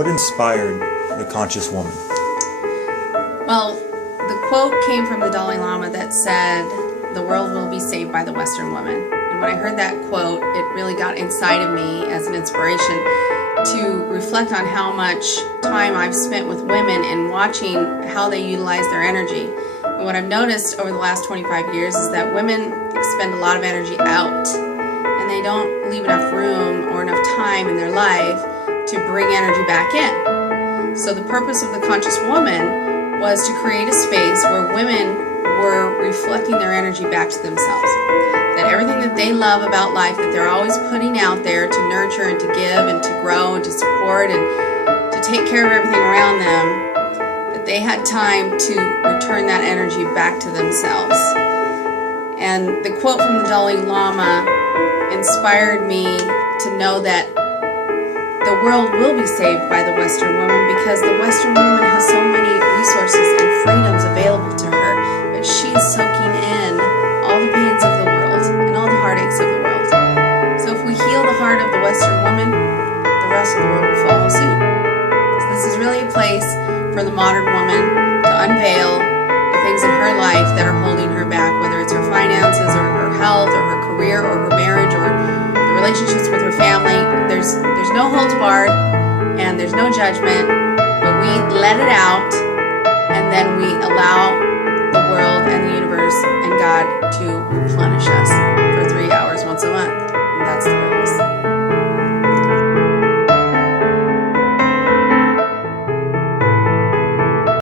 What inspired the conscious woman? Well, the quote came from the Dalai Lama that said, "The world will be saved by the Western woman." And when I heard that quote, it really got inside of me as an inspiration to reflect on how much time I've spent with women and watching how they utilize their energy. And what I've noticed over the last 25 years is that women expend a lot of energy out, and they don't leave enough room or enough time in their life to bring energy back in. So the purpose of the Conscious Woman was to create a space where women were reflecting their energy back to themselves. That everything that they love about life, that they're always putting out there to nurture and to give and to grow and to support and to take care of everything around them, that they had time to return that energy back to themselves. And the quote from the Dalai Lama inspired me to know that the world will be saved by the Western woman, because the Western woman has so many resources and freedoms available to her, but she's soaking in all the pains of the world and all the heartaches of the world. So if we heal the heart of the Western woman, the rest of the world will follow suit. So this is really a place for the modern woman to unveil the things in her life that are holding her back, whether it's her finances or her health or her career or her marriage or the relationships with her family. There's no holds barred and there's no judgment, but we let it out and then we allow the world and the universe and God to replenish us for 3 hours once a month. And that's the purpose.